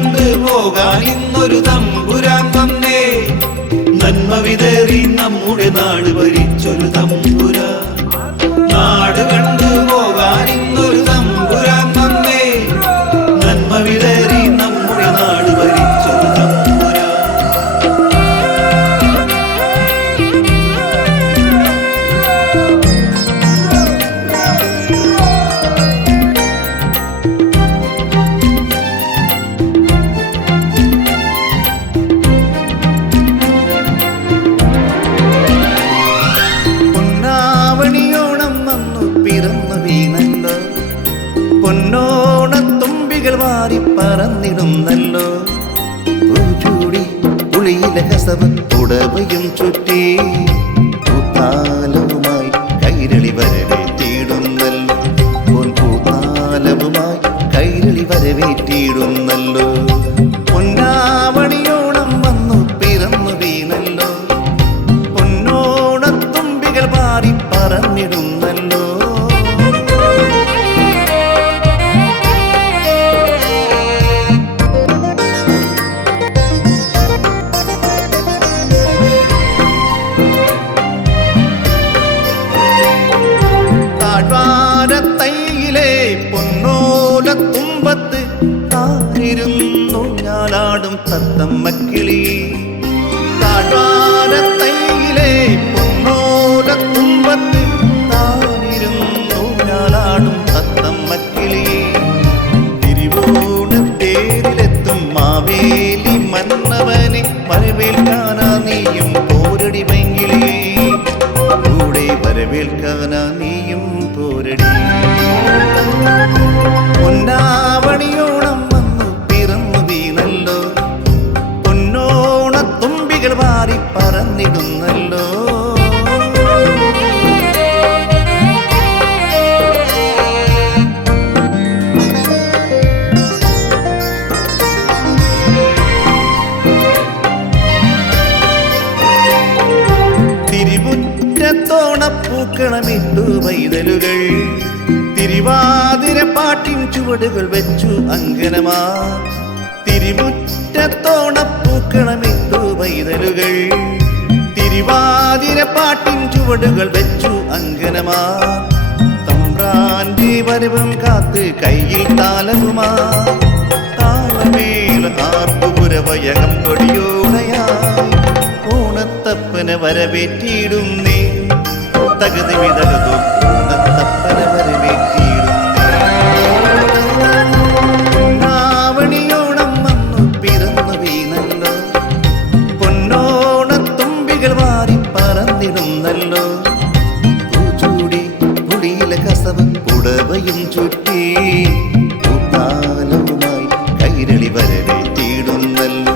കണ്ടു പോകാൻ ഇന്നൊരു തമ്പുരാൻ വന്നേ. നന്മ വിതറി നമ്മുടെ നാട് ഭരിച്ചൊരു തമ്പുരാൻ. നാട് കണ്ടു പോകാൻ ഇന്നൊരു തമ്പുരാൻ വന്നേ. നന്മ വിതറി നമ്മുടെ നാട് ഭരിച്ചൊരു തമ്പുരാൻ. പൊന്നോണത്തുമ്പികൾ വാരി പറന്നിടുന്നല്ലോ. പൂച്ചൂടി പുളിയിലെ കസവ് പുടവയും ചുറ്റി പൂത്താലവുമായി കൈരളി വരവേറ്റിടുന്നല്ലോ. പൂത്താലവുമായി കൈരളി വരവേറ്റിടുന്നല്ലോ. പൊന്നാവണിയോണം വന്നു പിറന്നു വീണല്ലോ. പൊന്നോണത്തുമ്പികൾ വാരി പറന്നിടുന്നല്ലോ. താഴ്വാരത്തൈയിലെ പൊന്നോലത്തുമ്പത്ത് താനിരുന്നു ഞാലാടും തത്തമ്മക്കിളി. താഴ്വാരത്തൈയിലെ പൊന്നോലത്തുമ്പത്ത് താനിരുന്നു ഞാലാടും തത്തമ്മക്കിളി. തിരുവോണത്തേരിലെത്തും മാവേലി മന്നവനെ വരവേൽക്കാനാ നീയും പോരടി പൈങ്കിളി. കൂടെ വരവേൽക്കാനാ നീയും പോരടി. പൊന്നാവണിയോണം വന്നു പിറന്നു വീണല്ലോ. പൊന്നോണത്തുമ്പികൾ വാരി പറന്നിടുന്നല്ലോ. തിരുമുറ്റത്തോണപ്പൂക്കളമിട്ടു പൈതലുകൾ. തിരുവാതിര പാട്ടിൻ ചുവടുകൾ വെച്ചു അങ്കനമാ. തിരുമുറ്റത്തോണപ്പൂക്കളമിട്ടു പൈതലുകൾ. തിരുവാതിര പാട്ടിൻ ചുവടുകൾ വെച്ചു അങ്കനമാ. തമ്പ്രാന്റെ വരവും കാത്ത് കയ്യിൽ താലവുമാ. താളമേൽ ആർപ്പുപുരവയകം കൊടിയോടയായി ഓണത്തപ്പനെ വരവേറ്റിടുന്നേ. തകതി വിതകതു ഓണത്തപ്പനെ വരവേറ്റിടുന്നേ. പൊന്നാവണിയോണം വന്നു പിറന്നു വീണല്ലോ. പൊന്നോണത്തുമ്പികൾ വാരി പറന്നിടുന്നല്ലോ. പൂച്ചൂടി പുളിയിലെ കസവ് പുടവയും ചുറ്റി പൂത്താലവുമായി കൈരളി വരവേറ്റിടുന്നല്ലോ.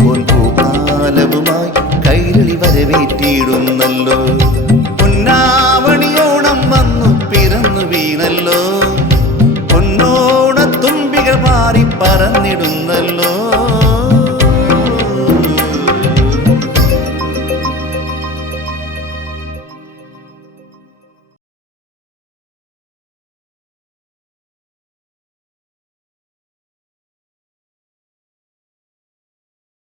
പൂത്താലവുമായി കൈരളി വരവേറ്റിടുന്നല്ലോ. പൊന്നാവണിയോണം വന്നു പിറന്നു വീണല്ലോ. പൊന്നോണത്തുമ്പികൾ വാരി പറന്നിടുന്നു.